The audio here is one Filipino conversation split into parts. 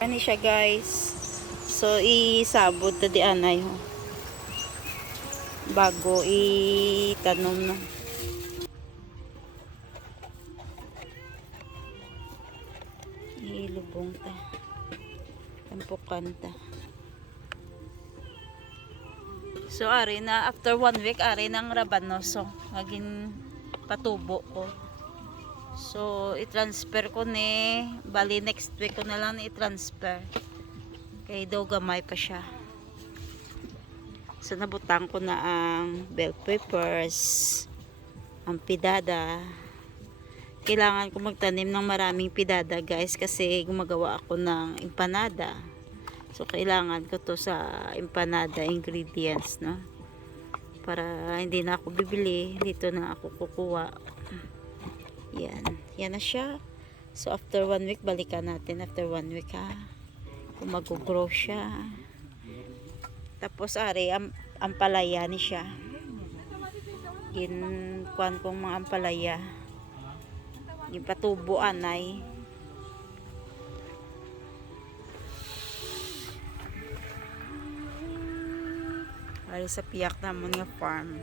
Ano siya guys. So isabot na di anay ho. Bago itanom na. Ilubong ta. Tampukan ta. So ari na after 1 week ari nang rabanoso. Maging patubo ko. So, i-transfer ko ni, bali next week ko na lang i-transfer. Kaya daw gamay pa siya. So, nabutang ko na ang bell peppers, ang pidada. Kailangan ko magtanim ng maraming pidada guys kasi gumagawa ako ng empanada. So, kailangan ko to sa empanada ingredients, no? Para hindi na ako bibili, dito na ako kukuha. Yan. Yan na siya. So, after 1 week, balikan natin. After 1 week, ha. Kung mag-grow siya. Tapos, ari, ampalaya ni siya. Ginkuhan kong mga ampalaya. Ginpatubo, anay. Ari sa piyak naman nga farm.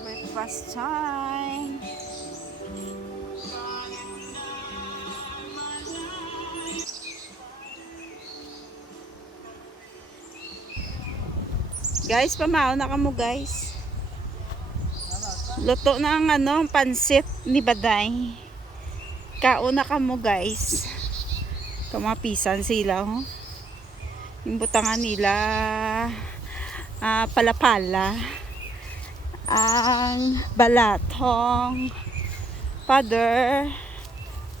Breakfast time. Guys, pamao na kamo guys. Luto na ang pansit ni Baday. Kauna kamo guys. Kamapisan sila ho. Yung butangan nila palapala. Ang balatong. Father,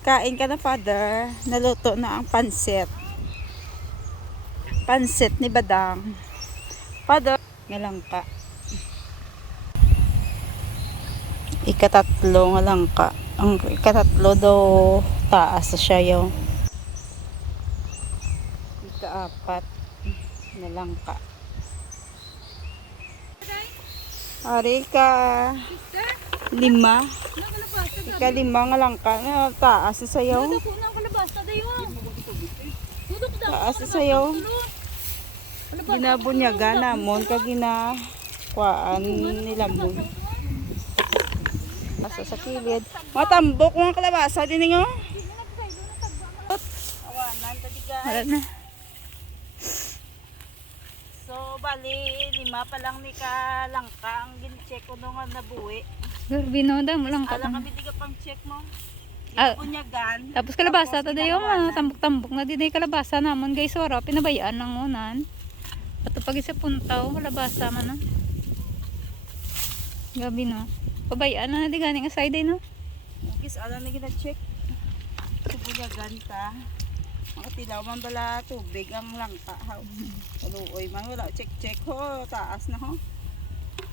kain ka na father. Naluto na ang pansit. Pansit ni Badang. Father, ngalangka. Ikatatlo ngalangka. Ang ikatatlo daw taas na siya yung ikaapat ngalangka. Ari ka lima. Ika-5 ngalangka na taas na sayaw. Taas na sayaw. Ginabunyaga namon kag ginakuan nilambon. Asa sa kilid. Matambok mga kalabasa din nga. Awanan tadi guys. Wala na. So, bali, 5 pa lang ni kalangka ang gin-check ko nung nabuhi. Grabe no, damo lang ka. Alam kami tiga pang check mo. Ah, Punyagan. tapos kalabasa ta dayo ginagawa na. tambok-tambok na din ay kalabasa namon guys, ora pinabayaan nang unan. Ato pag isa puntaw kalabasa man na. Gabi no. Pabayaan na di gani nga side ay no. Kis alam na gina-check. Punyagan ka. Mga tilaw man bala tubig ang langka. Kaluoy man wala check ho, taas na ho.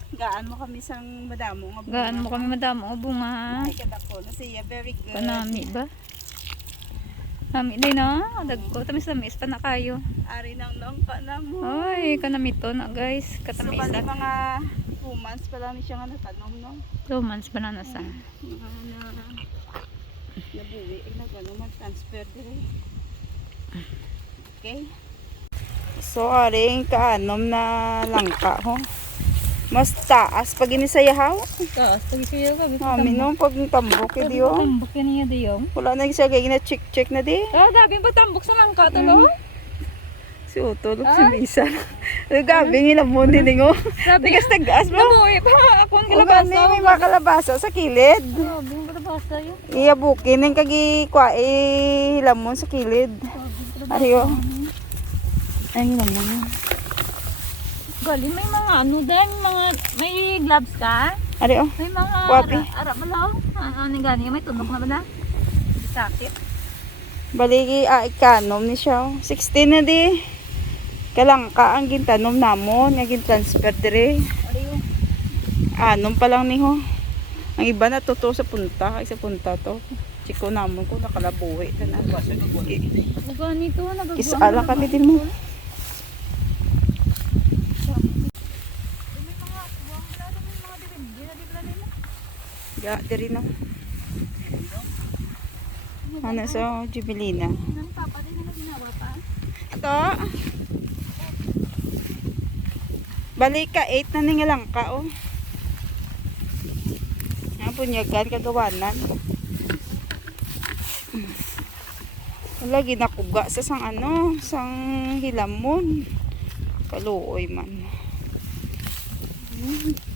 Gaan mo kami sang madamo nga bunga. Gaan mo kami madamo o bunga. Ay kadako na siya, very good. Kanami ba? Nami din na, dagko tamis tamis pa na kayo. Ari nang langka na mo. Ay, kanami to na guys, So bali katamisan. mga 2 months pa lang ni siya nga natanom, no? 2 months pa na nasa. Mga nabuwi ay nagano mag-transfer dire. Okay. So aring kaanom na langka ho. Mas taas pag inisayahaw. Taas, tagi siya gabi. Mami no pag tambok di oh. Tambok yan niya diyo. Wala na siya gina check na di. Oh, gabi pa tambok sa langka talo. Si Utol si Misa. Gabi ngilamon din ngo. Tigas tagas mo. Nabuhi pa akong Kalabasa. kalabasa. May mga kalabasa sa kilid. Grabe yung kalabasa yun. Iyabukin ng kagi kwae lamon sa kilid. Ariyo. Ay lamon. Gali, may mga ano din, may gloves ka? Ariyo. May mga Wapi. ara ba lang? Ano gani, may tunok na ba na? Sakit. Baligi ikanom ni siya. 16 na di. Kalangka ang gintanom namon, nga gin-transfer dire. Ariyo. Anom pa lang ni ho. Ang iba na totoo sa punta, sa punta to. Chiko namon ko nakalabuhi na. Gani to, nagagawa. Kisala kami din mo. Ya, diri na. Ano sa Jubilina? Nang papa din na ginawa pa. Ito. Balik ka 8 na ning lang ka oh. Ang punyagan kagawanan. Wala ginakuga sa sang ano, sang hilamon. Kaluoy man.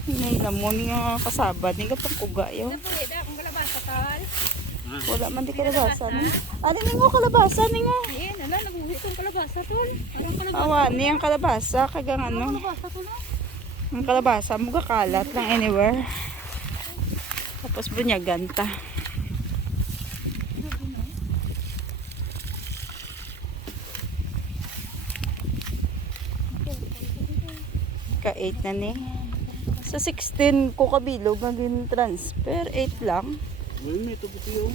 May hilamon nga kasabad ni kapag kuga yo. Nabuhi da akong kalabasa tal. Wala man di kalabasa ni. Ano ningo kalabasa ningo? Ayun, ala nabuhi tong kalabasa tol. Anong kalabasa? Awa ni ang kalabasa kagang ano. Kalabasa tol. Ang kalabasa mo kalat lang anywhere. Tapos bunyagan ta. Ka 8 na ni. Sa 16 ko kabilog naging transfer 8 lang. May tubig yung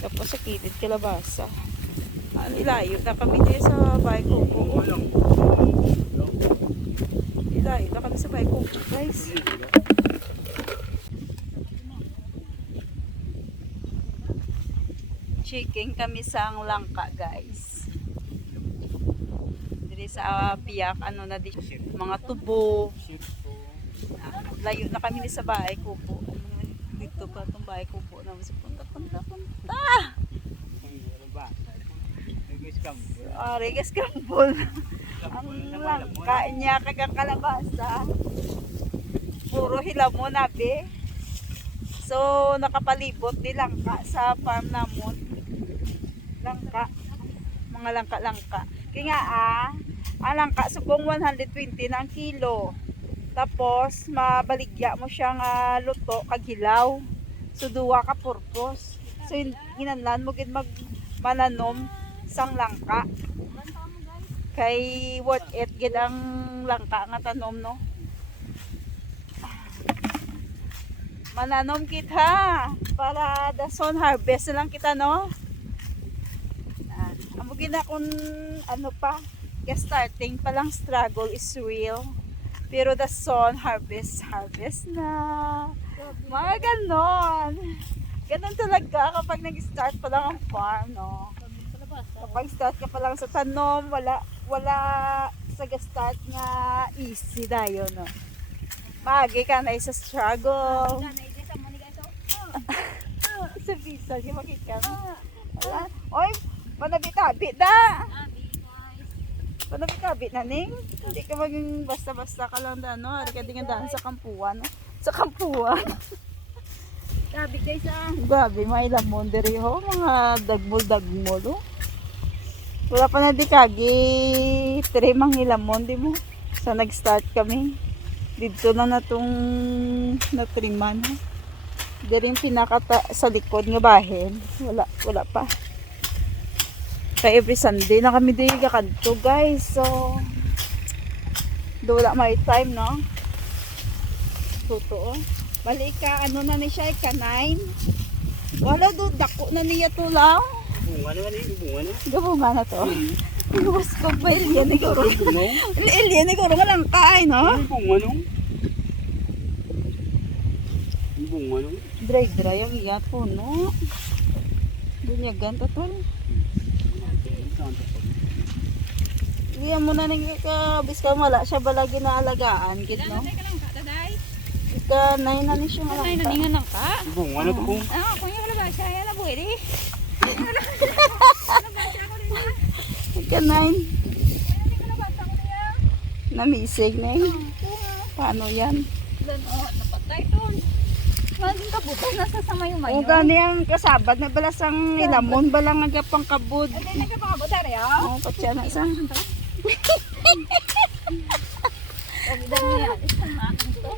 Tapos sa kilid kalabasa. Ilayo na kami din sa bahay ko. Ilayo na kami sa bahay ko, guys. Chicken kami sa langka, guys. Dili sa piyak, ano na di, mga tubo. Layo na kami sa bahay ko po. Dito pa itong bahay ko po. Naman sa punta. Regas kambol. Ang langka niya kagakalabasa. Puro hilamon nabi. So nakapalibot di langka sa farm namon. Langka. Mga langka-langka. Kaya nga ang langka subong 120 na ang kilo. Tapos mabaligya mo siyang luto kag hilaw. So duwa ka purpose. So ginanlan mo gid mananom sang langka. Kay worth it gid ang langka nga tanom no. Mananom kita para dason harvest na lang kita no. Amo gina kun ano pa, starting pa lang struggle is real. Pero dason harvest na. Mga ganon. Ganon talaga kapag nag-start pa lang ang farm no. Kapag start ka pa lang sa tanom, wala sa start nga easy dayo no. Magi ka na sa struggle. sa visa, di makikam. Wala. Oy, panabit-abit da. Panabit-abit na ning. Hindi ka maging basta-basta ka lang da, no? Ari ka din daan sa kampuan. Sa kampuan. Sabi guys Grabe, may lamon diri ho. Mga dagmol-dagmol, oh. Wala pa na di kagi. Tire mang ilamon, di mo. Sa nag-start kami. Dito na natong natriman. Diri yung pinakata sa likod nga bahin. Wala pa. Kaya every Sunday na kami diri kakanto, guys. So, do wala may time, no? Totoo. Bali ka, ano na ni siya, ka 9. Wala do, dako na niya tulaw. Bunga naman eh, bunga na. Gabunga na to. Iwas ko ba, Elian, siguro. Elian, siguro nga lang kain, no? Bunga nung. Bunga nung. Dry ang iya po, no? Bunyagan ta tol. Iyan mo na nagkakabis ka, wala siya balagi na alagaan, gid, no? Teka lang ka, daday. Ika, 9 na ni siya nga Ay, lang. naningan lang ka. Bunga na to kung. Kung yung kalabasa, yan na buhay di. Ika, 9. Namisig na yun. Paano yan? Napatay to. Maging kabutay nasa sa mayo-mayo. O gani ang kasabad na balasang ilamon, balang agapang kabud. Ay, nagkapakabutar ya. O, patya na sa. Pagdang mo yan. Isang makin to.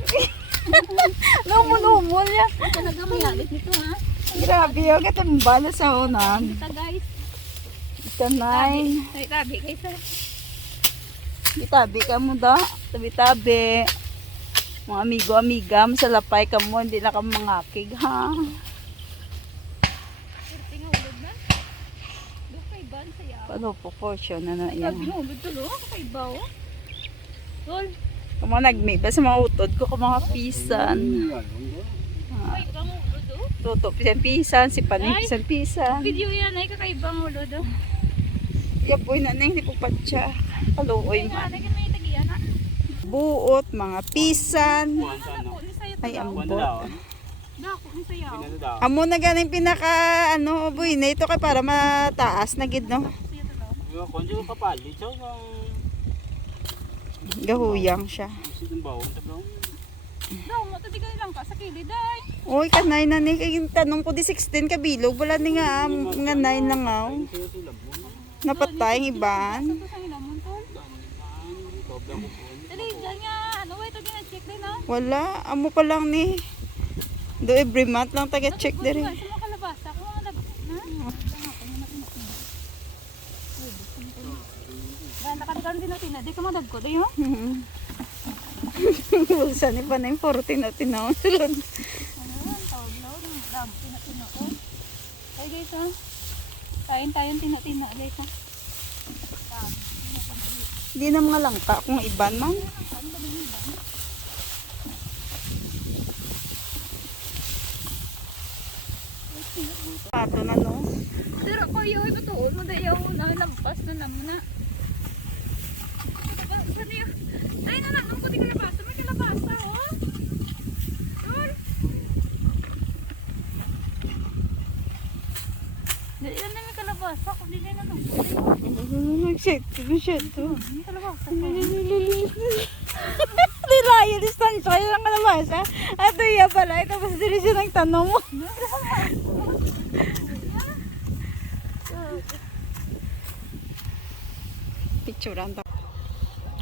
Lumul-umul niya. Talaga may alit nito ha. Grabe yung katambala sa unan. Ito guys. Ika, 9. Ay, tabi guys ha. Tabi ka mo da. Tabi-tabi. Mga amigo-amiga, masalapay ka mo, hindi na ka mangakig, ha? Surti nga ulod na. Doon kay Ban saya. Paano proportion na na Sabi yan? nga ulod to lo. Kay Bao. Tol. Kung mga nagmiba sa mga utod ko, kung mga pisan. Ay, kang ulod oh. Tuto, pisan-pisan, si Paning pisan-pisan. Video yan ay kakaibang ulod oh. Yapoy na na, hindi po patya. Kaluoy man. Ay, may tagiyan na. Buot, mga pisan. Dako ni sayo. Ay, Buwan ambot. na daw. Dako ni sayo. Pinano daw. Amo na ganing pinaka, ano, boy, na ito kay para mataas na gid, no? Yung konjo kapali, chow ng Gahuyang siya. ng bawang sa bawang. Daw mo to digay lang ka sa kilid ay. Oy, kanay na ni, kay tanong ko di 16 kabilog, wala ni nga, nga 9 na nga. Oh. Sila mo. Napatay ang iban. Sa ilamon tol. Dali dyan nga. Ano ba ito gina-check din ha? Wala, amo pa lang ni. Do every month lang taga-check diri. Sa mga kalabasa ko mga na. Nakalikan din natin na. Di ka madag ko. Di mo? Bulsa ni pa na yung 14 na tinaw. Sulod. Ano yan? Tawaglaw. Dami tina-tina ko. Ay guys ha. Tayin-tayin tina-tina guys ha. Hindi na mga langka kung iban man. Ato na no. Pero ko yung itutuon mo dayaw na lampas na naman na. Saan yun? Ay nananong ko di kalabasa. May kalabasa oh. Yun. Dali lang na may kalabasa. Kung di na nanong ko. Nag-shit to. May kalabasa. Nilayo, distansya kayo lang kalabasa. Ato iya pala, tapos dili siya nagtanong mo. Picturean to.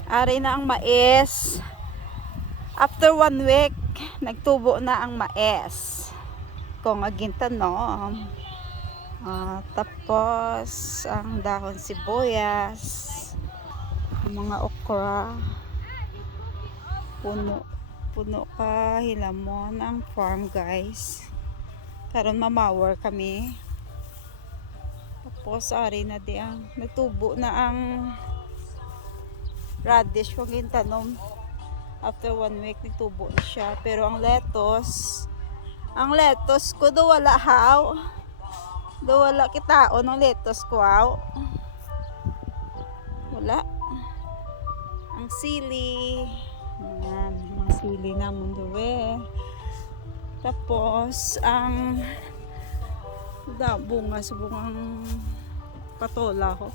Ari na ang mais. After 1 week, nagtubo na ang mais. Kung agintanom. Tapos, ang dahon sibuyas. Mga okra. Puno ka hilamon ang farm, guys. Karon mamawar kami. Tapos, ari na di ang nagtubo na ang radish kung gintanom. After 1 week, nagtubo na siya. Pero ang lettuce ko do wala haw. Do wala kitao ng lettuce ko haw. Wala. Ang sili. Ayan, mga sili na mundo eh. Tapos, ang bunga sa bungang patola ko.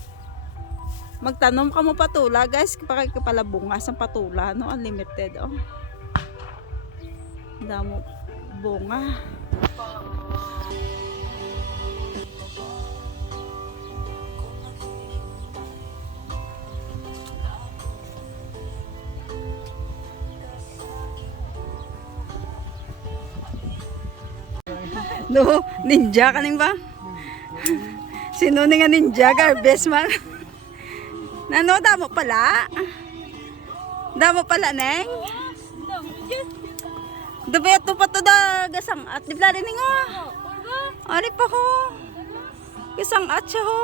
Magtanom ka mo patula guys, pala bunga sa patula, no? Unlimited, oh. Damo bunga. No, ninja kaning ba? Sino nga ninja, garbes man? Nano, damo pala? Damo pala, Neng? Dabi ito pa to da gasang at di blari ni nga. Ari pa ko. Gasang at siya ho.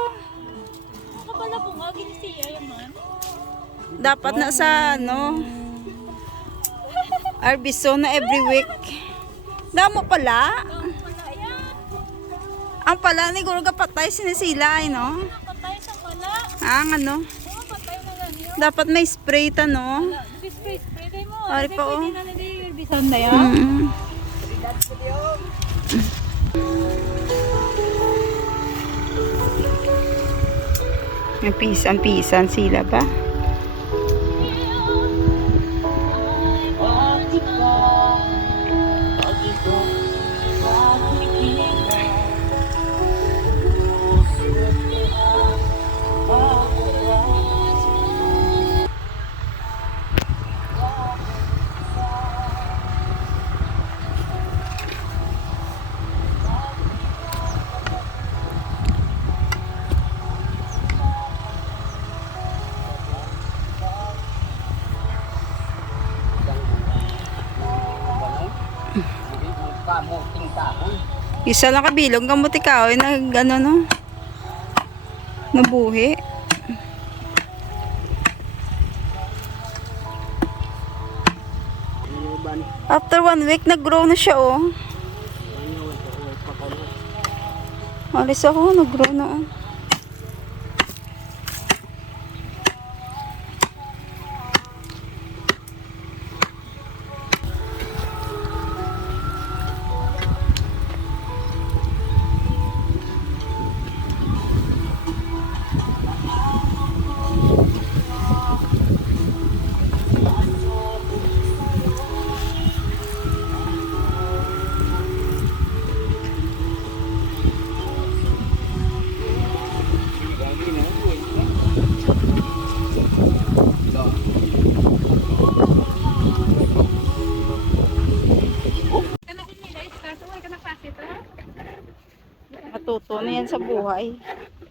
Kapala po nga, ginisiya yung man. Dapat na sa ano. Arbiso na every week. Damo pala. Ang pala ni Guro kapatay sinisila ay no. Patay sa pala. Ang ano. Patay na lang yun. Dapat may spray ta no. Spray tayo mo. Ari pa oh. Hindi na nilirbisan na yan. Ang pisan sila ba? Isa lang kabilog gamot ikaw ay nag ano no. Nabuhi. After 1 week nag-grow na siya oh. Alis ako, nag-grow na oh. Matuto na yan sa buhay.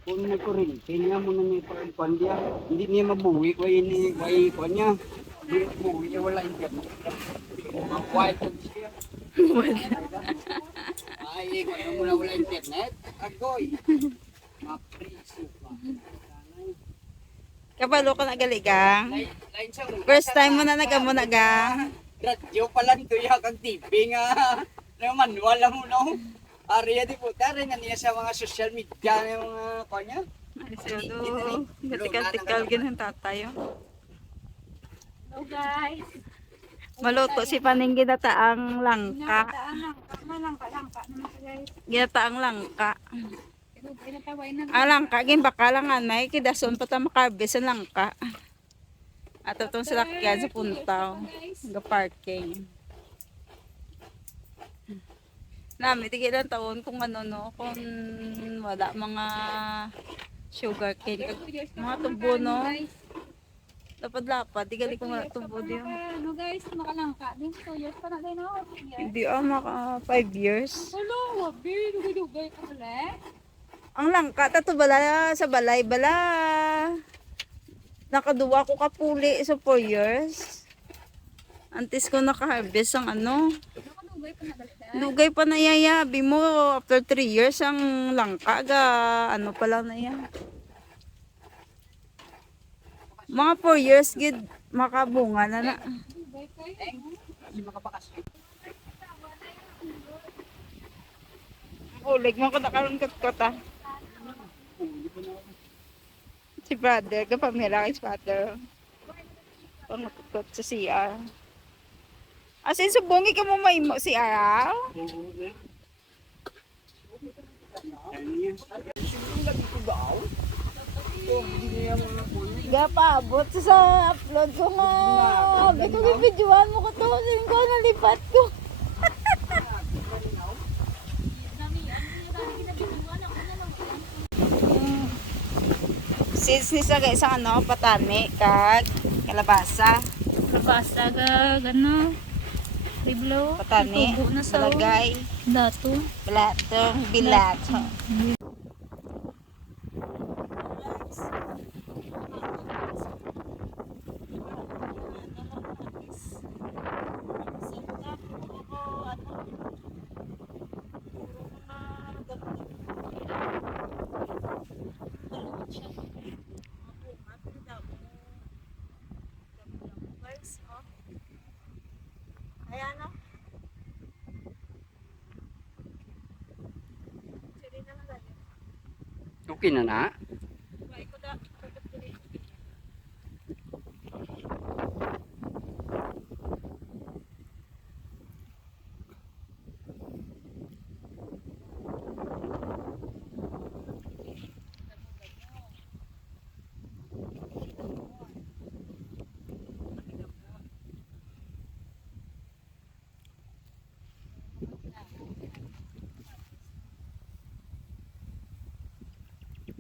Kung may kurente niya, muna may pagpan niya. Hindi niya mabuhi ko ini ko niya. Hindi mabuhi niya, wala internet. Quiet lang siya. Ay, kung muna wala internet, agoy. Mapriso pa. Kabalo ka na galigang. Lain siya. First time mo na nagamuna gang. Radyo pala nito ya kang TV nga. Manual lang mo no. Ariya di po tare nga niya sa mga social media ng mga kanya. Alisodo. Gatikal-tikal ganun tatayo. Hello guys. Maluto si Paning ginataang langka. Langka naman guys. Ginataang langka. Pinataway na. Ang langka, gimbakalangan may kidason pa ta makarbis ang langka. At itong salakyan sa puntaw. Ga-parking. Namin, tigil ang taon kung ano no, kung wala mga sugar cane. Mga tubo no. Lapad-lapad, tigali kung wala tubo din. Ano guys, makalangka din. 2 years pa na din ako. Hindi maka 5 years. Hello, wabi. Dugay-dugay ka pala. Ang langka, tato bala sa balay, bala. Nakaduwa ko kapuli sa 4 years. Antes ko naka-harvest ang ano. Nakadugay pa na dali. Dugay pa na yayabi mo after 3 years ang langka ga ano pa lang na yan. Mga 4 years gid makabunga na na. Ulig mo ko nakaroon kat-kota. Si brother, kapamila kay father. Pangkot sa CR. Asin subongi ka mo may si Araw? Gapabot sa upload ko nga. Sabi ko, videoan mo ko to. Sabi ko, nalipat ko. Since ni sa isang ano, patani, kag kalabasa, Kalabasa ga gano. Riblo. patani, Tubo na sa balagay, dato. platong, bilat. Ayan o. Okay na na.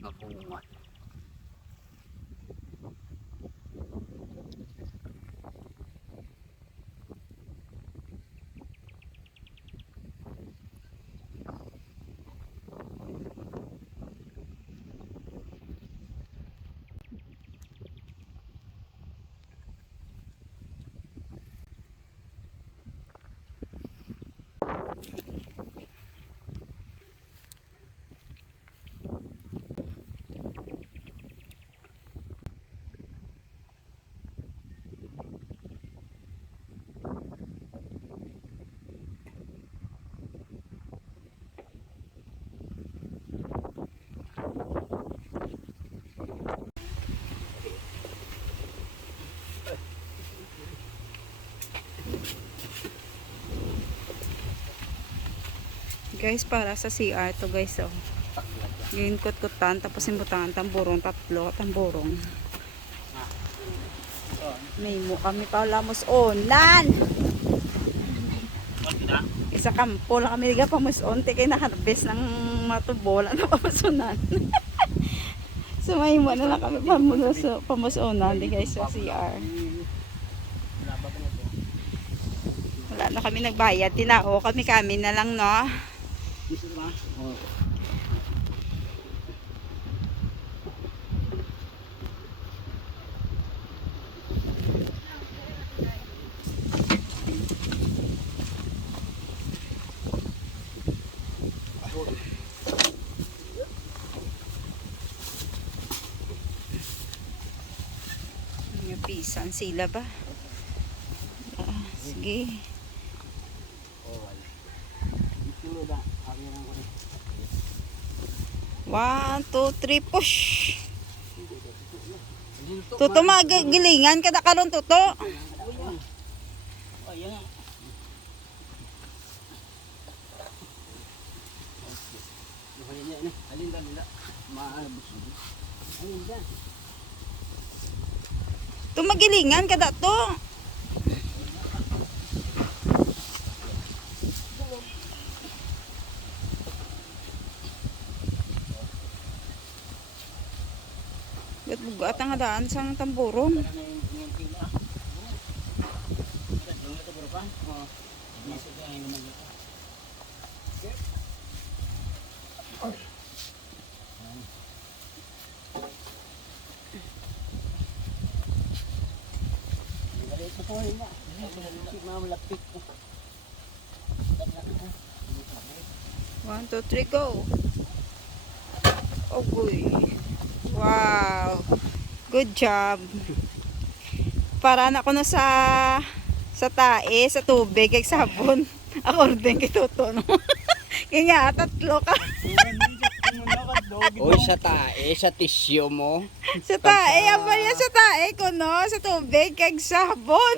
Ako nga. Guys, para sa CR to guys, oh. Yung kut-kutan, tapos yung butangan, tamburong, tatlo, tamburong. May mo kami pa lamos onan. Isa kampo lang kami liga pamuson, kay nakarbes ng matubola na pamusunan. So may mo na lang kami pamusunan, di guys, sa CR. Wala na kami nagbayad, tinao kami na lang, no. Pisan sila ba? Sige. 1, 2, 3, push. Tuto magilingan kada karon tuto. Tumagilingan kada to. Gat bugat ang daan sang tamburong. One, two, three, go. Oh boy. Wow. Good job. Para na ko na sa tae, sa tubig, kay sabon. Ako rin kay Toto, no? Kaya nga, tatlo ka. Oy, sa tae, sa tisyo mo. Sa tae, apa niya sa tae ko, no? Sa tubig, kay sabon.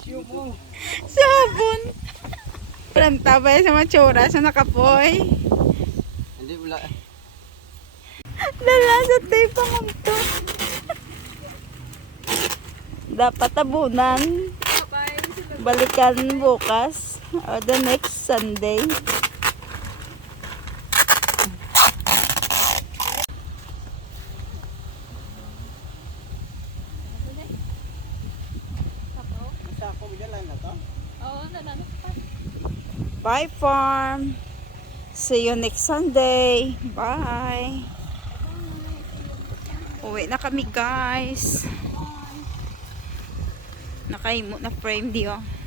Tisyo mo. Sabon. Planta ba sa matsura sa nakapoy? Hindi, wala. Lalasot tayo pangumto. Dapat tabunan. Balikan bukas or the next Sunday. Oo, nalanap pa. Bye farm. See you next Sunday. Bye. Uwi na kami guys. Nakaimot na frame di oh.